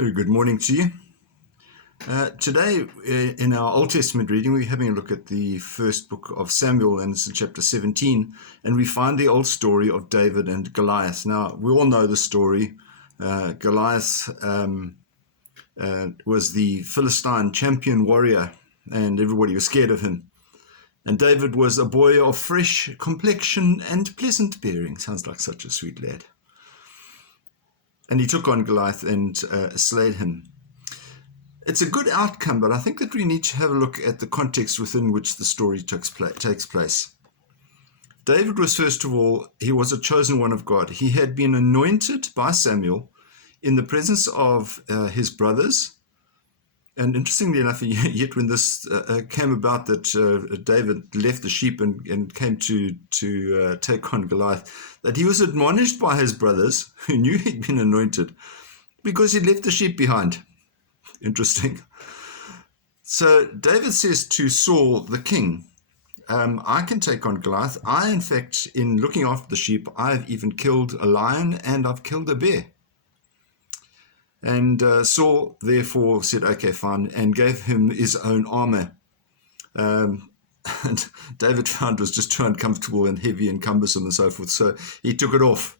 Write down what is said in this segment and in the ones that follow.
Very good morning to you. Today, in our Old Testament reading, we're having a look at the first book of Samuel, and it's in chapter 17, and we find the old story of David and Goliath. Now, we all know the story. Goliath was the Philistine champion warrior, and everybody was scared of him. And David was a boy of fresh complexion and pleasant bearing. Sounds like such a sweet lad. And he took on Goliath and slayed him. It's a good outcome, but I think that we need to have a look at the context within which the story takes place. David was, first of all, he was a chosen one of God. He had been anointed by Samuel in the presence of his brothers. And interestingly enough, yet when this came about that David left the sheep and came to take on Goliath, that he was admonished by his brothers who knew he'd been anointed because he'd left the sheep behind. Interesting. So David says to Saul, the king, I can take on Goliath. In fact, in looking after the sheep, I've even killed a lion and I've killed a bear. And Saul therefore said, okay, fine, and gave him his own armor. And David found it was just too uncomfortable and heavy and cumbersome and so forth. So he took it off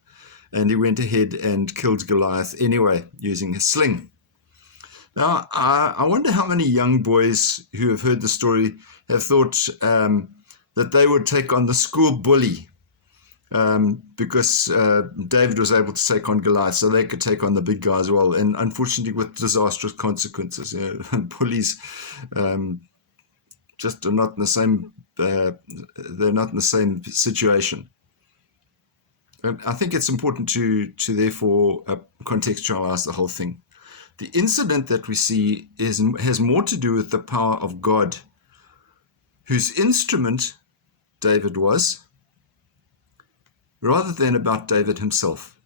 and he went ahead and killed Goliath anyway, using a sling. Now, I wonder how many young boys who have heard the story have thought that they would take on the school bully. Because David was able to take on Goliath, so they could take on the big guy as well, and unfortunately with disastrous consequences. Bullies just are not in the same. They're not in the same situation. And I think it's important to therefore contextualize the whole thing. The incident that we see has more to do with the power of God, whose instrument David was, rather than about David himself.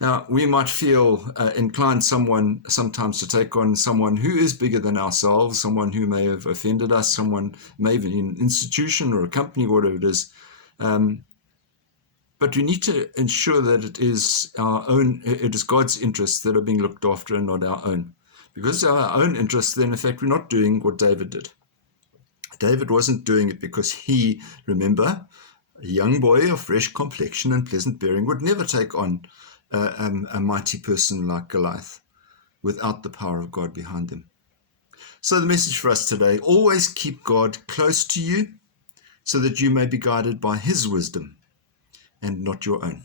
Now, we might feel inclined sometimes to take on someone who is bigger than ourselves, someone who may have offended us, someone maybe in an institution or a company, whatever it is. But we need to ensure that it is God's interests that are being looked after and not our own. Because our own interests, then in fact, we're not doing what David did. David wasn't doing it because he, remember, a young boy of fresh complexion and pleasant bearing would never take on a mighty person like Goliath without the power of God behind them. So the message for us today, always keep God close to you so that you may be guided by his wisdom and not your own.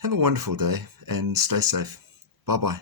Have a wonderful day and stay safe. Bye-bye.